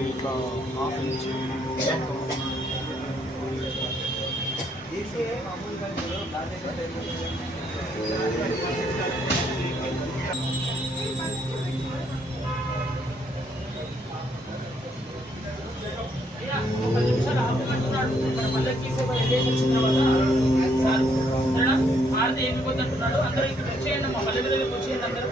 ఇట్లా half inch Aarti ఏమిపోతుంటున్నాడు అందరూ ఇక్కడ వచ్చేయండి మా పల్లె దగ్గరికి వచ్చేయండి అందరూ.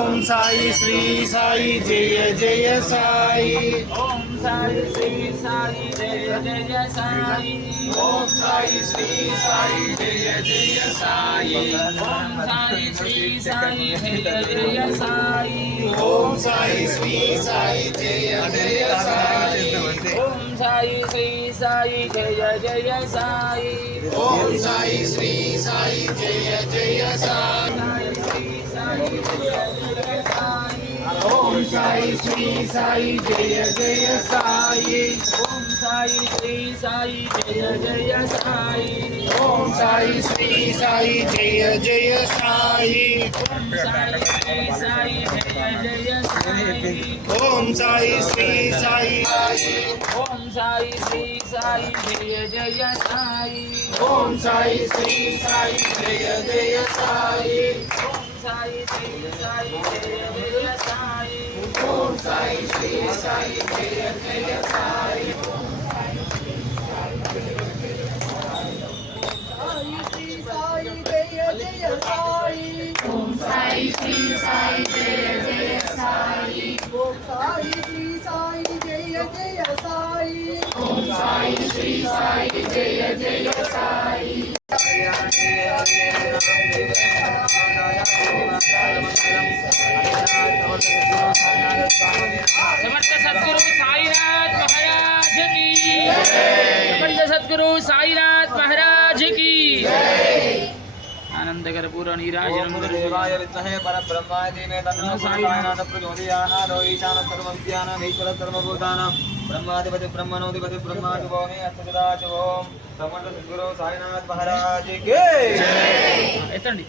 ఓం సాయి శ్రీ సాయి జయ జయ సాయి. ఓం సాయి శ్రీ సాయి జయ జయ సాయి. ఓం సాయి శ్రీ సాయి జయ జయ సాయి. ఓం సాయి శ్రీ సాయి జయ జయ సాయి. ఓం సాయి శ్రీ సాయి జయ జయ సాయి. ఓం సాయి శ్రీ సాయి జయ జయ సాయి. ఓం సాయి శ్రీ సాయి జయ జయ సాయి. ఓం సాయి శ్రీ సాయి జయ జయ సాయి. ఓం సాయి శ్రీ సాయి జయ జయ సాయి. ఓం సాయి శ్రీ సాయి జయ జయ సాయి. ఓం సాయి శ్రీ సాయి జయ జయ సాయి. ఓం సాయి శ్రీ సాయి. ఓం సాయి శ్రీ సాయి జయ జయ సాయి. ఓం సాయి శ్రీ సాయి జయ జయ సాయి. ఓం సాయి శ్రీ సాయి జయ జయ సాయి. ఓం సాయి శ్రీ సాయి జయ జయ సాయి. ఓం సాయి శ్రీ సాయి జయ జయ సాయి. ఓం సాయి శ్రీ సాయి జయ జయ సాయి. ఓం సాయి శ్రీ సాయి జయ జయ సాయి. समर्थ सद्गुरु साईनाथ महाराज की समर्थ सद्गुरु साईनाथ महाराज की आनंदकर पूर्ण नीराजनम शिवाय विद्महे परब्रह्माय धीमहि तन्नो साईनाथ प्रचोदयात्. ईशान सर्वविद्यानामीश्वर सर्वभूतानां ब्रह्माधिपति ब्रह्मणोऽधिपति ब्रह्मादिभुवने अच्युताच्युत. ओम समर्थ सद्गुरु साईनाथ महाराज की जय. एतंడి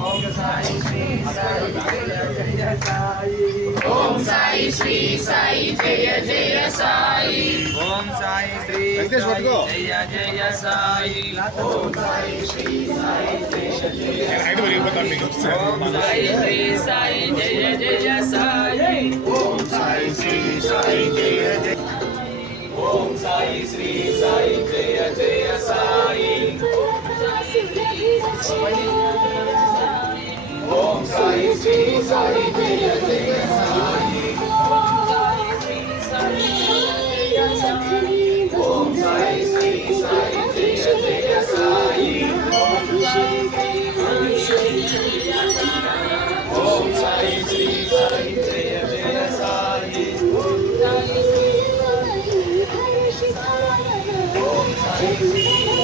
ఓం సాయి శ్రీ సాయి జయ జయ సాయి. ఓం సాయి శ్రీ సాయి జయ జయ సాయి. ओम साई श्री जय जय साई. ఓం సాయి శ్రీ సాయి జయ జయ ఓం సాయి శ్రీ సాయి జయ జయ సాయి. ఓం సాయి శ్రీ సాయి జయ జయ. ఓం సాయి శ్రీ సాయి జయ జయ సాయి. ఓం సాయి శ్రీ సాయి జయ జయ సాయి. ఓం సాయి శ్రీ సాయి జయ జయ సాయి. ఓం సాయి శ్రీ సాయి జయ జయ సాయి. ఓం సాయి శ్రీ